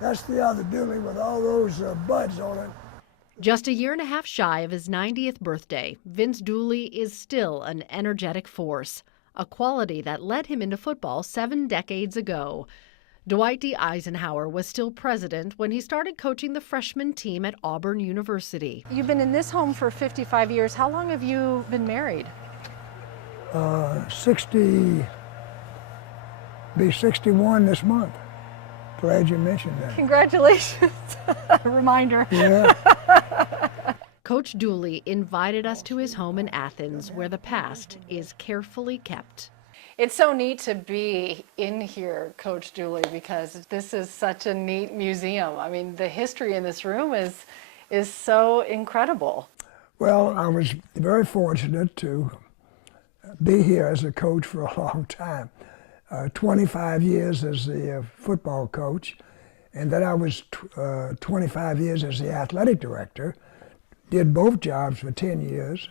That's the other Dooley with all those buds on it. Just a year and a half shy of his 90th birthday, Vince Dooley is still an energetic force, a quality that led him into football 7 decades ago. Dwight D. Eisenhower was still president when he started coaching the freshman team at Auburn University. You've been in this home for 55 years. How long have you been married? 61 this month. Glad you mentioned that. Congratulations. Reminder. Yeah. Coach Dooley invited us to his home in Athens, where the past is carefully kept. It's so neat to be in here, Coach Dooley, because this is such a neat museum. I mean, the history in this room is so incredible. Well, I was very fortunate to be here as a coach for a long time. 25 years as the football coach, and then I was 25 years as the athletic director. Did both jobs for 10 years.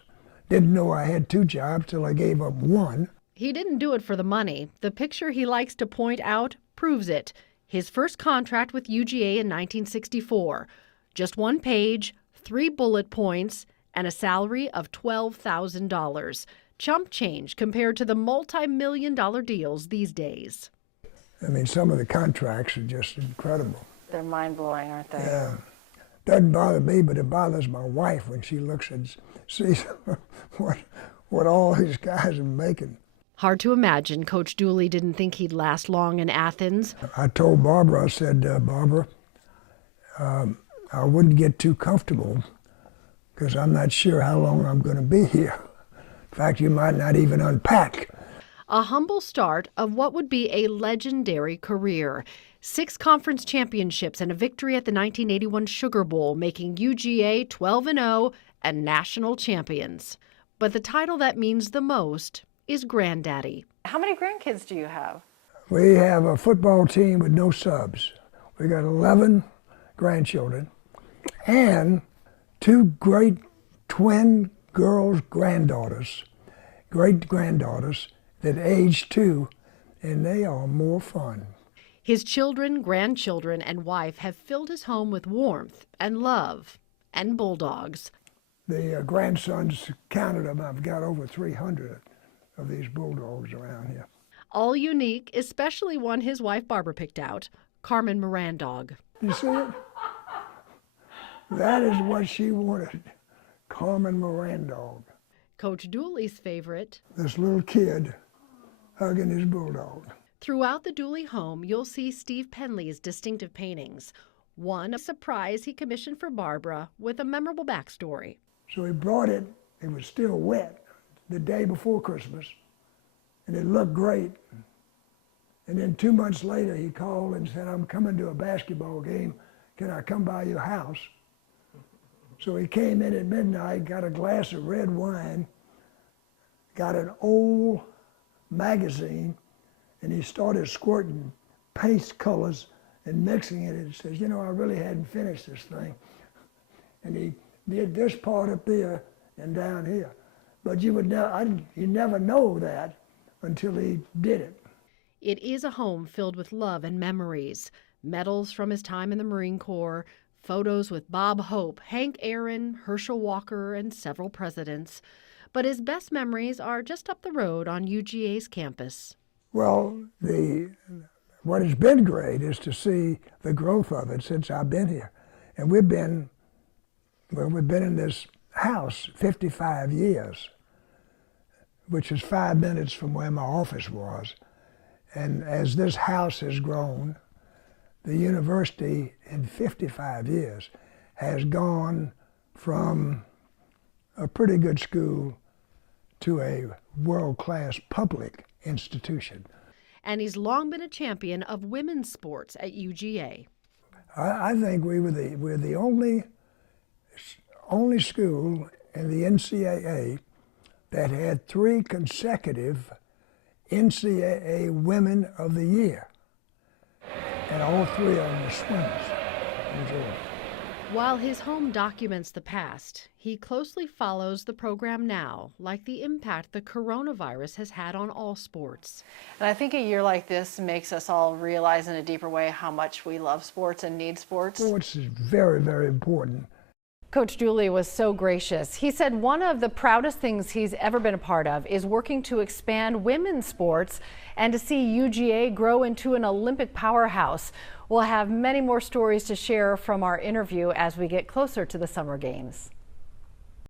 Didn't know I had 2 jobs till I gave up one. He didn't do it for the money. The picture he likes to point out proves it. His first contract with UGA in 1964. Just 1 page, 3 bullet points, and a salary of $12,000. Chump change compared to the multi-million-dollar deals these days. I mean, some of the contracts are just incredible. They're mind-blowing, aren't they? Yeah. Doesn't bother me, but it bothers my wife when she looks and sees what all these guys are making. Hard to imagine Coach Dooley didn't think he'd last long in Athens. I told Barbara, I said, Barbara, I wouldn't get too comfortable because I'm not sure how long I'm going to be here. In fact, you might not even unpack. A humble start of what would be a legendary career. 6 conference championships and a victory at the 1981 Sugar Bowl, making UGA 12-0 and national champions. But the title that means the most is Granddaddy. How many grandkids do you have? We have a football team with no subs. We got 11 grandchildren and 2 great twin girls' granddaughters, great-granddaughters that age 2, and they are more fun. His children, grandchildren, and wife have filled his home with warmth and love and bulldogs. The grandsons, counted them, I've got over 300 of these bulldogs around here. All unique, especially one his wife Barbara picked out, Carmen Moran Dog. You see it? That is what she wanted, Carmen Moran Dog. Coach Dooley's favorite. This little kid hugging his bulldog. Throughout the Dooley home, you'll see Steve Penley's distinctive paintings. One, a surprise he commissioned for Barbara with a memorable backstory. So he brought it, it was still wet, the day before Christmas, and it looked great. And then 2 months later, he called and said, I'm coming to a basketball game. Can I come by your house? So he came in at midnight, got a glass of red wine, got an old magazine, and he started squirting paint colors and mixing it. And says, you know, I really hadn't finished this thing. And he did this part up there and down here. But you never know that until he did it. It is a home filled with love and memories. Medals from his time in the Marine Corps, photos with Bob Hope, Hank Aaron, Herschel Walker, and several presidents. But his best memories are just up the road on UGA's campus. Well, what has been great is to see the growth of it since I've been here. And we've been in this house 55 years, which is 5 minutes from where my office was. And as this house has grown, the university in 55 years has gone from a pretty good school to a world-class public institution. And he's long been a champion of women's sports at UGA. I think we're the only school in the NCAA that had 3 consecutive NCAA Women of the Year. And all 3 of them were swimmers in Georgia. While his home documents the past, he closely follows the program now, like the impact the coronavirus has had on all sports. And I think a year like this makes us all realize in a deeper way how much we love sports and need sports. Sports is very, very important. Coach Dooley was so gracious. He said one of the proudest things he's ever been a part of is working to expand women's sports and to see UGA grow into an Olympic powerhouse. We'll have many more stories to share from our interview as we get closer to the Summer Games.